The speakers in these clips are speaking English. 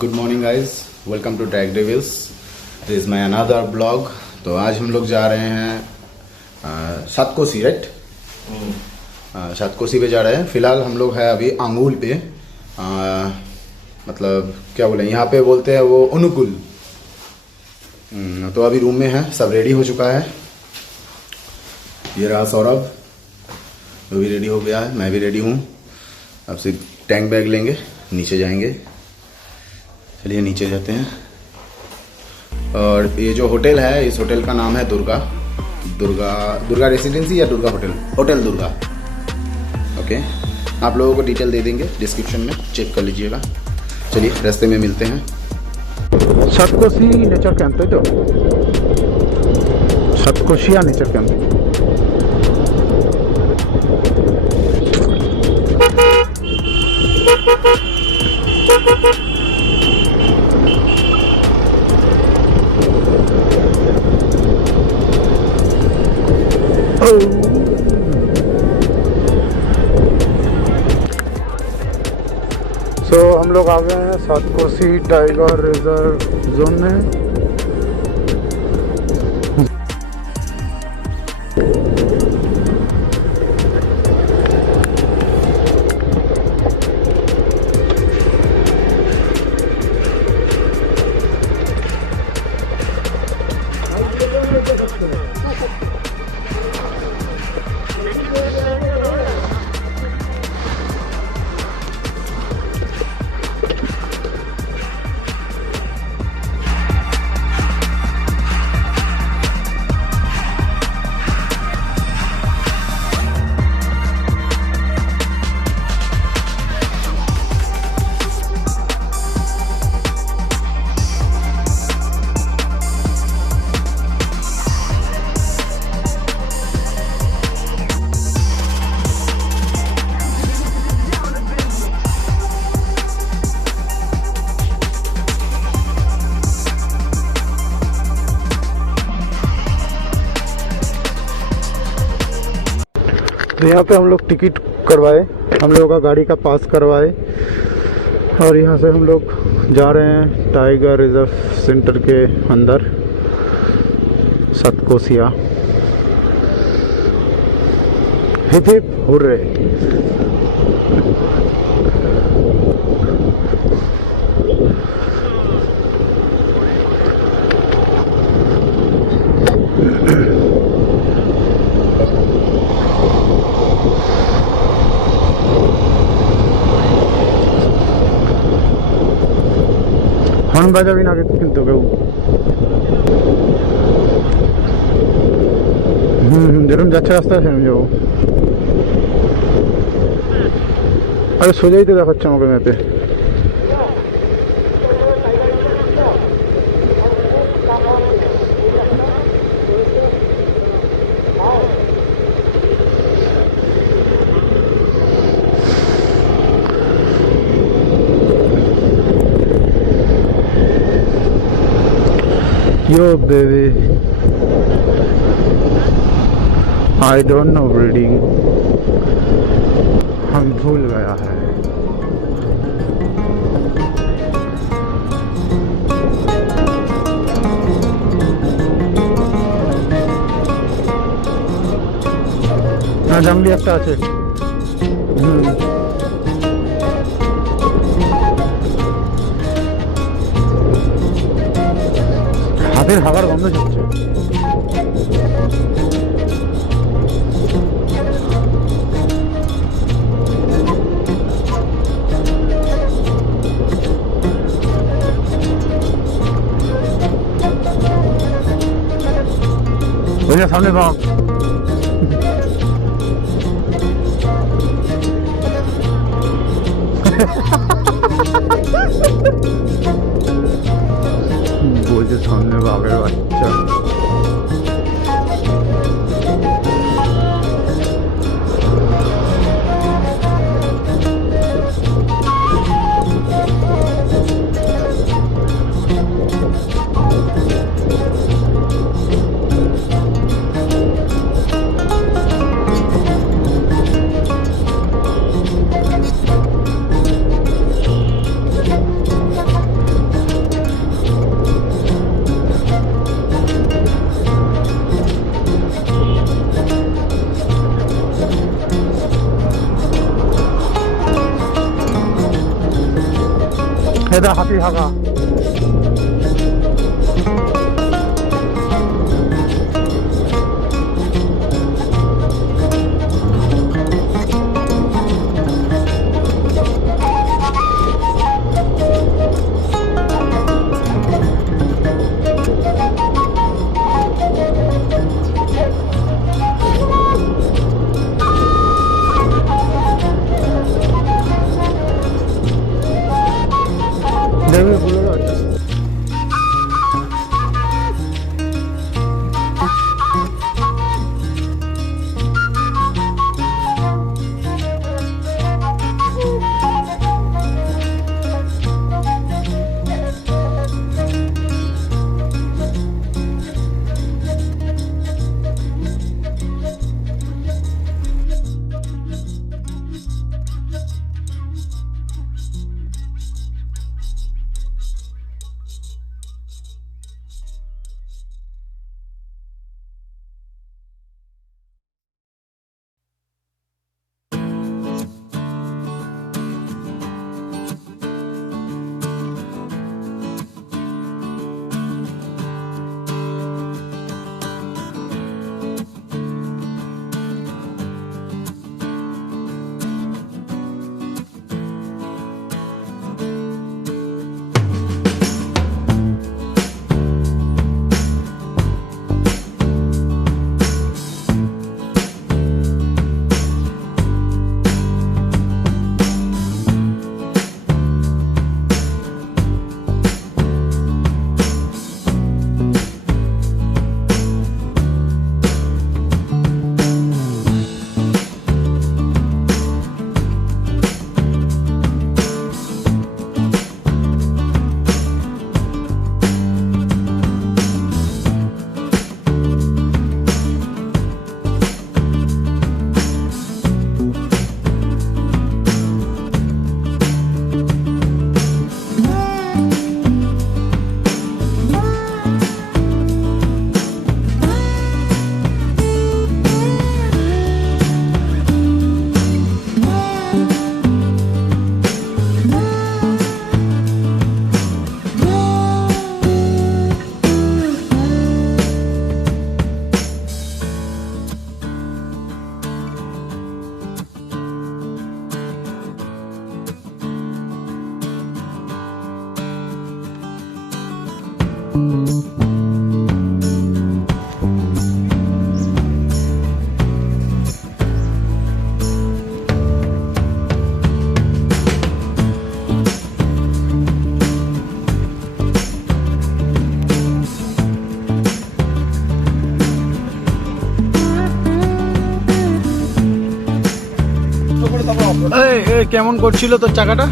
Good morning guys, welcome to track reviews. This is my another blog. तो आज हम लोग जा रहे हैं सातकोसी, राइट? सातकोसी पे जा रहे हैं। फिलहाल हम लोग है अभी अंगुल पे, मतलब क्या बोले, यहाँ पे बोलते हैं वो अनुकूल। तो अभी रूम में है, सब रेडी हो चुका है। ये रहा सौरभ, वो भी रेडी हो गया है, मैं भी रेडी हूँ। अब से टैंक बैग लेंगे, नीचे जाएंगे। चलिए नीचे जाते हैं। और ये जो होटल है, इस होटल का नाम है दुर्गा रेसिडेंसी या दुर्गा होटल दुर्गा। ओके, आप लोगों को डिटेल दे देंगे डिस्क्रिप्शन में, चेक कर लीजिएगा। चलिए रास्ते में मिलते हैं। सातकोसी नेचर कैंप, तो सातकोसिया नेचर कैंप। सो हम लोग आ गए हैं सातकोसी टाइगर रिजर्व जोन में। यहाँ पे हम लोग टिकट करवाए, हम लोगों का गाड़ी का पास करवाए, और यहाँ से हम लोग जा रहे हैं टाइगर रिजर्व सेंटर के अंदर, Satkosia. Hip hip hooray. Horn বাজাবি না কিন্তু কেউ। যেরকম যাচ্ছে রাস্তায় সেরকম যাবো। আরে সোজাই তো দেখাচ্ছে আমাকে ম্যাপে। Yo baby, I don't know reading, हम भूल गया है। না জঙ্গলি একটা আছে। হাতের হাওয়ার গন্ধ হচ্ছে। সামনে ভাগ। বলছে সামনে বাঘের বাচ্চা। लेदा हाथी हागा देवी बोलो কেমন করছিল তোর চাকাটা?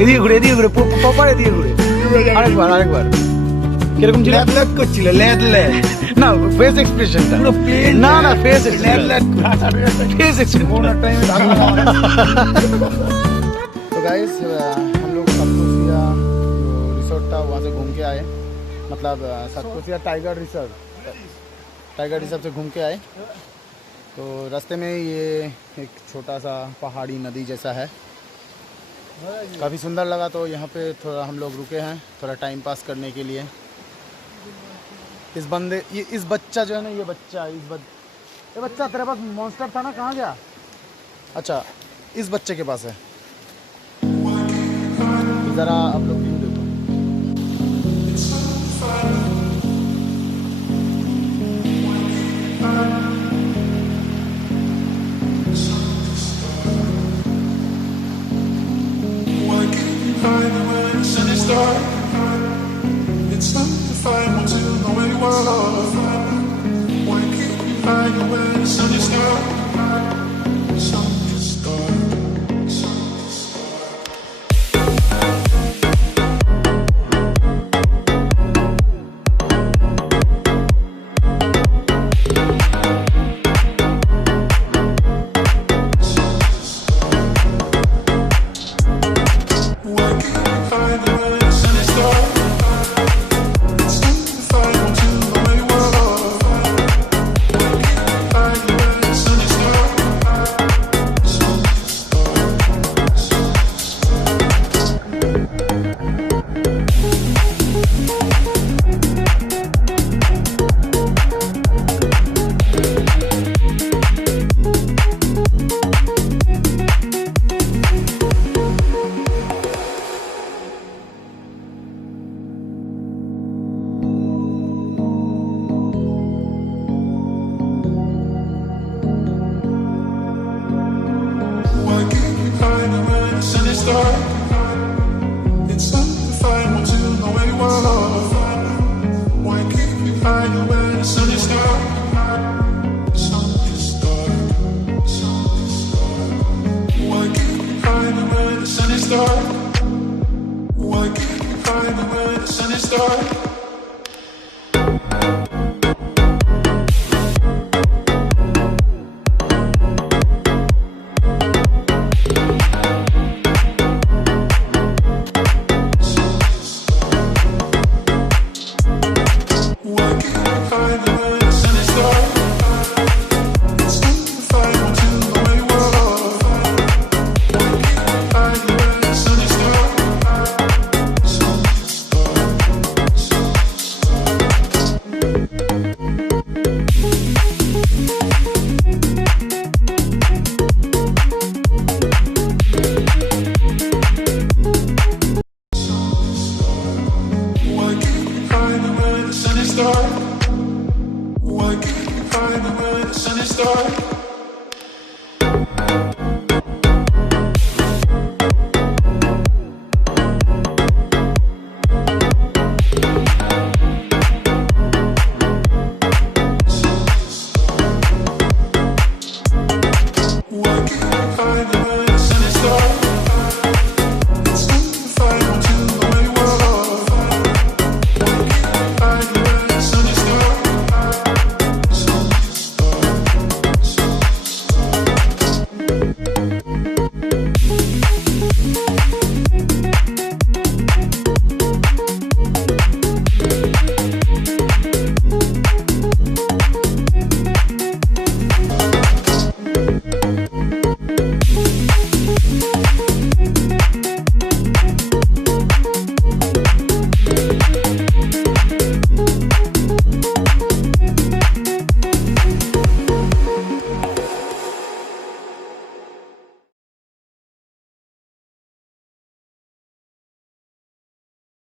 এদিকে ঘুরে প্রপার এদিকে ঘুরে আরেকবার কিরকম ছিল? ল্যাদ করছিল ল্যাদ না ফেস এক্সপ্রেশনটা পুরো প্লেন না ফেস ফেস एक्सप्रेशन तो गाइस हम लोग सतकोसिया रिसोर्ट था वहाँ से घूम के आए, मतलब सतकोसिया टाइगर रिजर्व से घूम के आए। तो रास्ते में ये एक छोटा सा पहाड़ी नदी जैसा है, काफ़ी सुंदर लगा। तो यहाँ पे थोड़ा हम लोग रुके हैं थोड़ा टाइम पास करने के लिए। इस बच्चा जो है ना, ये बच्चा तेरे पास मॉन्स्टर था ना, कहाँ गया? अच्छा इस बच्चे के पास है, ज़रा आप लोग व्यू देखो। It's undefined until the way you are. Why can't we find a way to sun is dark? Sun is dark. Sun is dark. start. It's undefined until you know where you are. Why keep you hiding when the sun is dark? The sun is dark. The sun is dark. Why keep you hiding when the sun is dark? Why keep you hiding when the sun is dark?